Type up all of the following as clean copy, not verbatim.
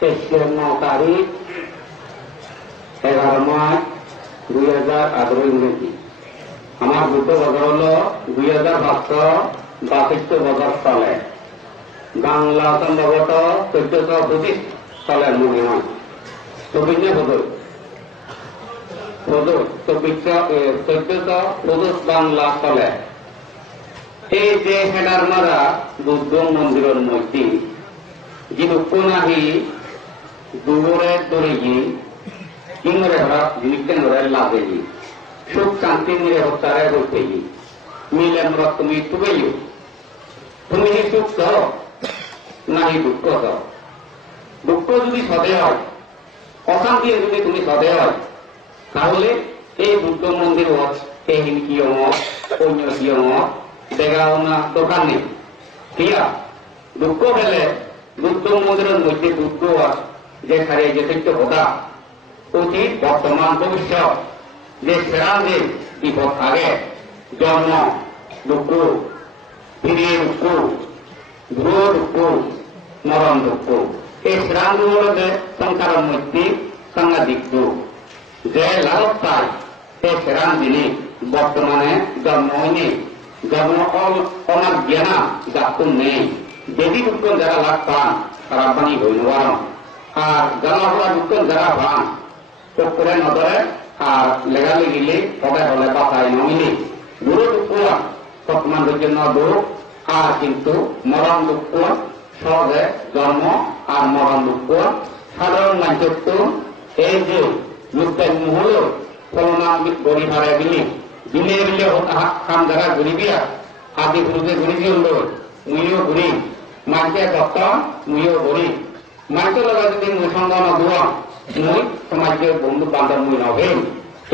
তেইশের 9 তারিখ 11 মার্চ 2018 ইংরেজি। আমার বুদ্ধ বছর হল 2562 বছর সালে, বাংলা সম্ভবত 1425 সালের মনে হয়। 1425 বাংলা সালে এই যে হেডার মারা বুদ্ধ মন্দিরের মধ্যে যিনি নাহি দুবরে দড়ি ইংরে জিনিসের লাগে সুখ শান্তি মিলে হত্যারে বলতে মিলে আমরা তুমি তুবেই তুমি কি সুখ দাও নাহি দুঃখ দাও। দুঃখ যদি সদে হয়, অশান্তি যদি তুমি সদে হয়, তাহলে এই বুদ্ধ মন্দির এই হিমকিয়ম অন্য কিয়ম দেখাও না দোকান নেই। ঠিক আছে, দুঃখ হলে বুদ্ধ মন্দিরের মধ্যে দুঃখ যে সারিয়ে যে সত্য কথা অতীত বর্তমান ভবিষ্যৎ যে সেরা যে বিপদ আগে জন্ম দুঃখ, ফিরিয়ে দুঃখ, ভ্রু দুঃখ, মরণ দুঃখ, এই সেরাগুলোতে সংসারের মধ্যে সাংঘাতিক দুঃখ যে লাভ পায় সেই সেরা জিনিস বর্তমানে জন্ম হয়নি, জন্ম অনার জ্ঞানা যাত্রা নেই। যদি দুঃখ যারা লাভ পান তারা বাণী হইল আর যারা হওয়া দুঃখ যারা পান করে নদরে আর লেগালে গেলে তবে হলে বাসায় নমিনি বুড়ো দুঃখ বর্তমান জন্য দুঃখ আর কিন্তু মরণ দুঃখ সহজে জন্ম আর মরণ দুঃখ সাধারণ মানুষ এই যে লোকটাই মহল করোনা গড়ি হারাই দিলি দিলে দিলে খাম জায়গা ঘুরিবিয়া আদি পুরুষে ঘুরিবি হল মুইও ঘুরি মানকে কষ্ট মুইও ঘুরি মানকে লগা যদি মুই সঙ্গ নদুয়া মুই সমাজকে বন্ধু বান্ধব মুই নভেন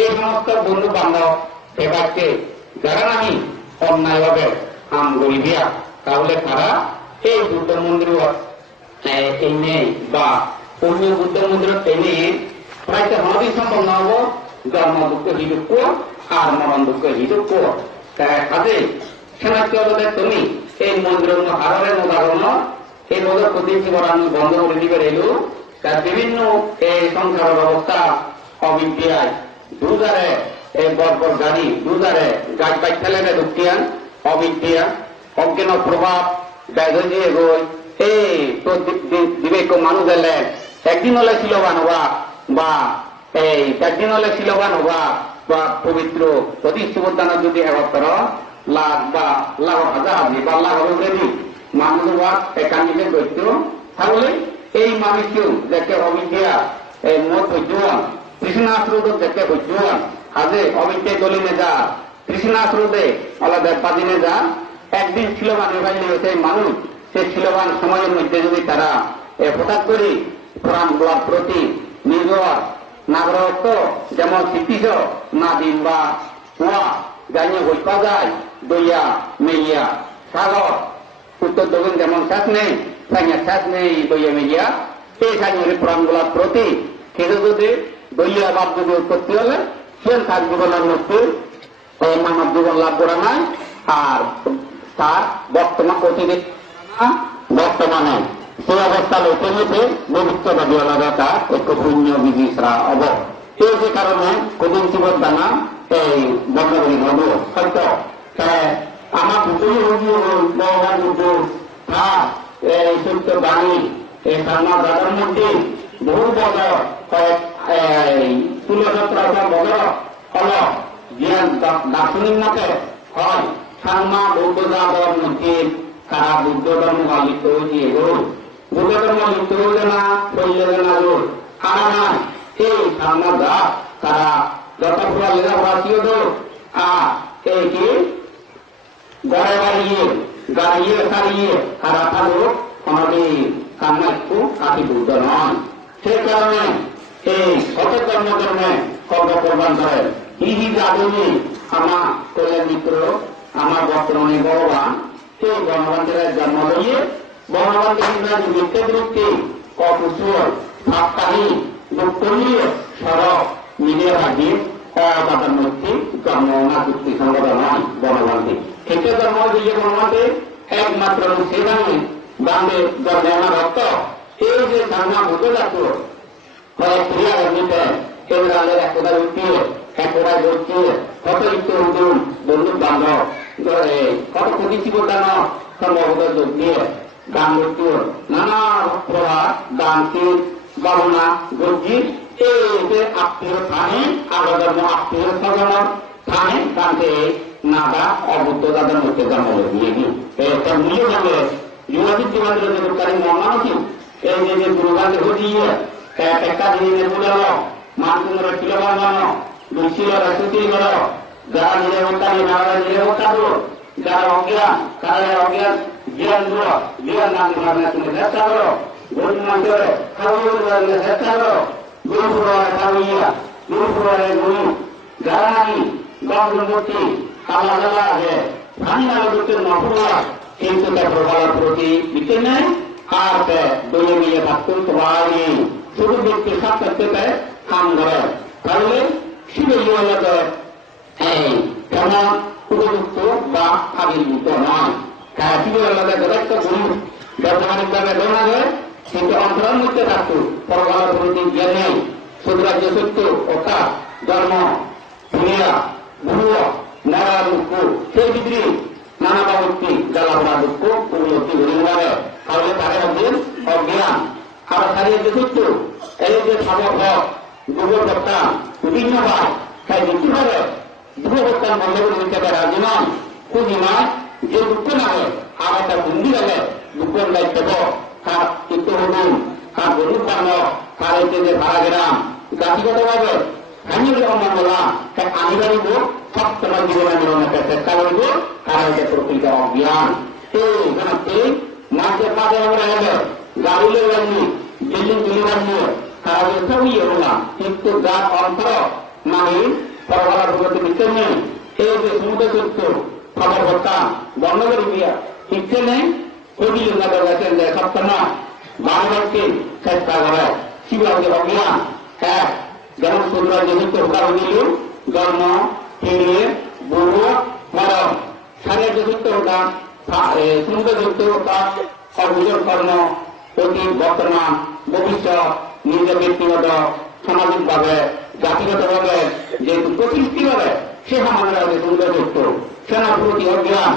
এই সমস্ত বন্ধু বান্ধব এবারকে যারা নাহি অন্যায়ভাবে আম গরিবিয়া তাহলে তারা এই বুদ্ধ মন্দির এনে বা অন্য বুদ্ধ মন্দির এনে প্রায় হনদিন সম্ভব নহব জন্ম দুঃখ হি দুঃখ আর মরণ দুঃখ হি দুঃখ কাজে সেনাকে তুমি এই মন্দির হারের উদাহরণ এই রোগের প্রতি জীবন আমি বন্ধ করে দিবে এলো তার বিভিন্ন এই সংসার ব্যবস্থা অবিদ্যায় দুধারে এই বরবর গাড়ি দুধারে গাছ বাইক ফেলে ঢুকিয়ান অবিদ্যা অজ্ঞান প্রভাব ব্যাধি এগোয় এই বিবেক মানুষ এলে একদিন হলে শিলবান হবা বা এই একদিন হলে শিলবান হবা বা পবিত্র প্রতিষ্ঠিবদান যদি একত্র লাখ বা লাখ হাজার বা লাখ হবে মানুষ হওয়া একান্নিকে দৈত্য তাহলে এই মানুষকেও যাকে অবিদ্যা মত হইয়ান কৃষ্ণাশ্রুদ যাকে হইয়ান আজে অবিদ্যায় দলিনে যা কৃষ্ণাশ্রুদে আলাদা পাদিনে যা একদিন শিলবান হইলে সেই মানুষ সেই শিলবান সময়ের মধ্যে যদি তারা হঠাৎ করে প্রাণগুলার প্রতি নির্ভর নাগরত্ব যেমন শিক্ষিত না দিন বা কুয়া জানিয়ে হইপা যায় দইয়া মেইয়া সাগর উত্তর দক্ষিণ যেমন শেষ নেই শেষ নেই দইয়া মেইয়া এই সাগরের প্রাণগুলার প্রতি খেতে যদি দইয়া বাপ যদি উৎপত্তি হলে সেন সাত জীবনের মধ্যে মানব জীবন লাভ করা নাই আর তার বর্তমান অতীত বর্তমানে সেই অবস্থা লোকে হয়েছে ভবিষ্যৎবাদী আলাদা এক পুণ্য বিধি ছাড়া অব এই যে কারণে কদিন জীবন দানা এই বন্ধকরি হব হয়তো আমার পুজোই ভগবান পুজো এই সত্য বাণী এই সামনা দাদার মধ্যে বহু বড় তুলযাত্রা বড় হল জ্ঞান দার্শনিক মতে হয় সামনা বৌদ্ধ ধর্মের মধ্যে তারা বুদ্ধ ধর্ম লিপ্ত হয়েছে বুদ্ধ ধর্ম লিপ্ত হইলে না হইলে না রোড খানা নাই এই সামনা দা তারা যতটা লেখাপড়া ছিল এই কি গড়ে বাড়িয়ে গাড়িয়ে সারিয়ে তারা থাকো আমাদের সামনে একটু কাটি বুদ্ধ নয় সে কারণে এই সচেতন ধর্মে কর্ম প্রদান করেন ইহি যাদনী আমার কল্যাণ মিত্র আমার বর্তমানে ভগবান সেই গণতন্ত্রের জন্ম লইয়ে গণতন্ত্রের মিথ্যে বিরুদ্ধে অকুশল সাপ্তাহী দুঃখনীয় সড়ক মিলিয়ে রাখি তাদের মধ্যে জন্ম না চুক্তি সংগত নয় গণতন্ত্রে ক্ষেত্রে জন্ম দিয়ে গণতন্ত্রে একমাত্র সেখানে বান্ধে জন্ম রক্ত এই যে সামনা হতে যাচ্ছ ক্রিয়া এমনিতে কেন্দ্রালের একদা উঠিয়ে একদা করছে কত ইচ্ছে হুজুর বন্ধু বান্ধব কত ক্ষতি ছিল কেন সম্ভবত যোগ দিয়ে গান করতে নানা প্রভা দানকে গণনা গর্জি এই যে আত্মীয় স্থানে আলাদা আত্মীয় স্বজনের স্থানে গানকে নাগা অবুদ্ধ তাদের মধ্যে জন্ম দিয়ে দিই একটা মিলে যাবে যুবতী জীবনের যে দোকানি মর্মানসী এই যে দুর্গাকে ঘটিয়ে একটা দিনের বলে মানুষের ছিল বানানো দুঃশীল সুশীল গেল যারা নিরাপত্তা যারা নিরাপত্তা যারা অজ্ঞান তারা অজ্ঞান জ্ঞান জ্ঞান নাম ভাবনা তুমি চেষ্টা করো গরিব মানুষের খাওয়ার চেষ্টা করো গুরু পুরায় খাওয়াইয়া গুরু পুরায় গুরু যারা নাকি গণমূর্তি আল্লাহ আল্লাহ আছে ভাঙি আলোচনা নপুরা কিন্তু তার প্রভাবের প্রতি দিতে নেই আর দলে মিলে থাকতেন সবাই শুধু ব্যক্তি সাত করতে কাম করে তাহলে শিবের জীবনে তেমন উপযুক্ত বা আবির্ভূত নয় শিবের আলাদা একটা গুরু ব্যবহারিকভাবে দেওয়া যায় কিন্তু অন্তরের মধ্যে থাকতো প্রভাবের প্রতি জ্ঞান নেই সুদরাজ্য সত্য অর্থাৎ জন্ম দুনিয়া গুরু মরা দুঃখ সেই ভিতরে নানা বাবুক্তি জ্বালাপড়া দুঃখ উপলব্ধি ঘুরে যাবে তাহলে তাদের মধ্যে অজ্ঞান আর সারিয়ে যে সত্য এই যে সাবক যুবকর্তা বিভিন্ন ভাই তাই দেখতে পারে যুবকর্তার বন্ধ করে দিতে পারে রাজি নয় খুবই নয় যে দুঃখ নামে আর একটা বন্দি গেলে দুঃখের দায়িত্ব তার চিত্ত হতুন তার গরুর কান্ন তার এতে যে ভাড়া গেলাম জাতিগতভাবে আমি অন্য বললাম তাই আমি জানিব সবসময় জীবনে মিলনের চেষ্টা করব তারা হচ্ছে প্রকৃত অজ্ঞান এই জানাতে মাঠের কাজে আমরা এলে গাড়ি লেগে বিল্ডিং তুলে রাখবো তারা সবই এলাম কিন্তু যার অন্তর মানে পরবর্তী প্রগতি নিতে নেই এই যে সমুদ্র সত্য খবর করতাম বন্ধ করে দিয়া ইচ্ছে নেই ওই উন্নত গেছেন যে সবসময় বাংলাকে চেষ্টা করে শিবরাজকে অজ্ঞান হ্যাঁ যেমন সুন্দর যেহেতু হোকার দিল জন্ম ফিরিয়ে বুড়ো মরণ সারের যেহেতু হোকা সুন্দর যুক্ত হোকা অভিযোগ কর্ম অতীত বর্তমান ভবিষ্যৎ নিজের ব্যক্তিগত সামাজিকভাবে জাতিগতভাবে যেহেতু প্রতিষ্ঠি হবে সে আমাদের সুন্দর যুক্ত সেনা প্রতি অজ্ঞান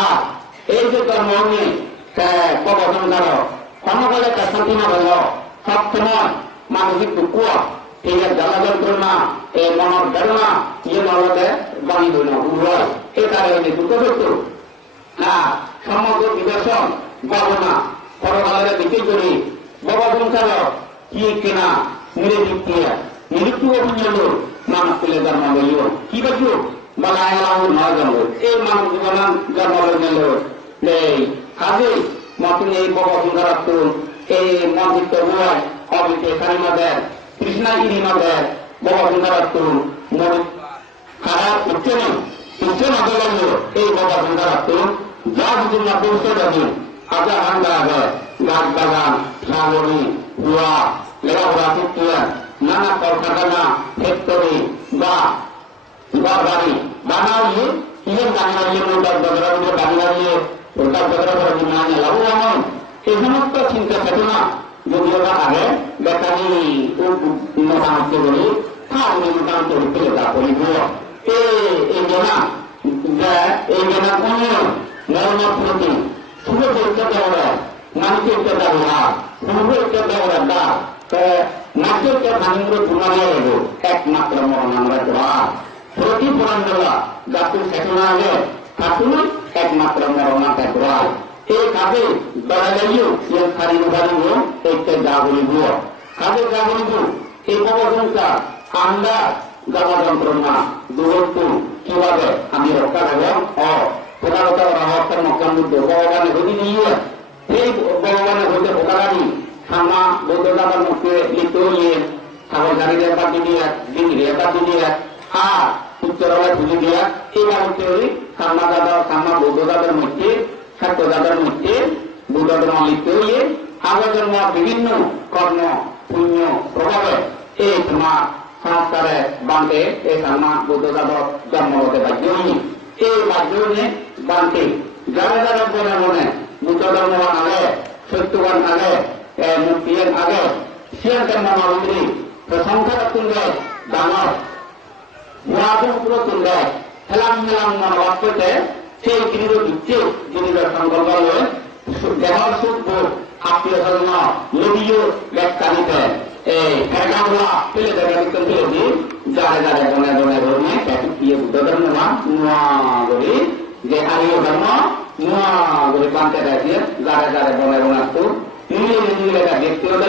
আর এই যে কর্ম নিয়ে প্রবর্তন করো ক্ষমতালে তার শান্তি না হল সবসময় মানসিক দুঃখ এই জ্বালা যন্ত্রণা এই মনের বেদনা যে মনতে বাণী হইল উভয় এই কারণে দুঃখ যুক্ত আর সমগ্র বিদর্শন গণনা পরকালের দিকে করি বাবা সংসার কি কেনা মিলে দিচ্ছে মৃত্যু অভিযোগ মানুষ তুলে জন্ম লইল কি বাজু বলা নয় জন্ম এই মানুষ জীবন জন্ম লইল এই কাজে মতন এই বাবা সংসার এই মন্দির বয় অবিতে কারিমা দেয় কৃষ্ণাগিরি মাদের বাবা সংসার মনে খারাপ উচ্চ না লাগলো এই বাবা সংসার যা যদি না পৌঁছে যাবে আজা হাঙ্গা আছে গাছ বাগান সাগরী কুয়া লেখাপড়া প্রক্রিয়া নানা কলকারখানা ফ্যাক্টরি বা বাড়ি বানাইলে ইয়ে বাঙালি ওটার বদলাগুলো বাঙালিয়ে ওটার বদলা করে না লাভ এমন এই সমস্ত চিন্তা চেতনা যদিও বা আগে বেকারি মোটামুটি বলি তাহলে মোটামুটি হতে তা করিব এই জনা কোন মরণের প্রতি শুভ চরিত্র দেওয়া মানুষের দেওয়া শুভ দেওয়া দা নাচের ভাঙিন্দ্র ধুমানিয়ে দেব একমাত্র মরণ আমরা দেওয়া প্রতি পুরাণ জাতির চেতনা আগে থাকুন একমাত্র মরণ দেওয়া এই কাজে বেড়াইলেও সে খালি উদাহরণ এইটা যা বলিব কাজে যা বলিব এই প্রবচনটা আমরা জামা যন্ত্রণা দূরত্ব কিভাবে আমি রক্ষা দেব প্রধানত রহস্যের মক্কার মধ্যে ভগবানের হদি নিয়ে সেই ভগবানের হতে ভোগাগাড়ি সামনা বৌদ্ধদাতার মুখে লিপ্ত হইয়ে সাগরগাড়িদের বাদ দিয়ে দিদির বাদ দিয়ে আর উত্তরালয় খুঁজে দিয়া এই বাবদে সামনা বৌদ্ধদাতার মধ্যে ছাত্রদাতার মধ্যে বুদ্ধদের লিপ্ত হইয়ে আগের বিভিন্ন কর্ম পুণ্য প্রভাবে এই তোমার সংস্কারে বাঁধে এই সামনা বৌদ্ধদাতর জন্মগতে বাধ্য হইনি এই বাধ্য হয়ে বাঁধে যারা যারা মনে মনে বুদ্ধ ধর্ম আনে সত্যবান আনে muktian agar siang kan nama undri kesangkar tunggal dangar muadung pura tunggal helang nama waktu সেই জিনিস দিচ্ছে জিনিসের সংকল্প হয়ে দেহর সুখ আত্মীয় স্বজন নদীয় ব্যাখ্যানিতে এই একাগুলা ফেলে দেবে ফেলে দিই যারে যারে বনে বনে ধর্মে প্রিয় বুদ্ধ ধর্ম নোয়া করি যে আরিয় ধর্ম নোয়া করে বানতে রাখি যারে যারে বনে বনে আসতো নিয়ে নিয়ে ব্যক্তিগত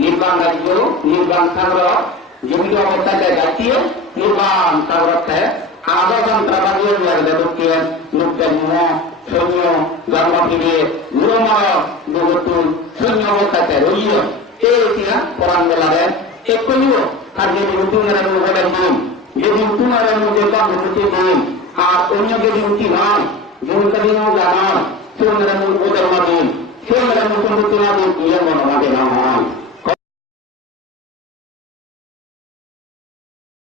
নির্বাণ রাজ্য নির্বাণ সাগর জীবিত অবস্থায় যাচ্ছিয়ে নির্বাণ সাগরতে আদর্শন প্রাবাদীয় দেবকে মুক্তন্য সৈন্য জন্ম ফিরে গুরুময় দুগতুল সৈন্য অবস্থাতে রইয় এই কিনা কোরআন বলারেন একলিও আর যদি উত্তুনের মুখে দিন যদি উত্তুনের মুখে বা মুখে দিন আর অন্য যদি উঠি নয় জীবনকালীনও জানান সৈন্যের মুখ বোধের দিন সৈন্যের মুখ দিন ইয়ে মনোমাকে না হয়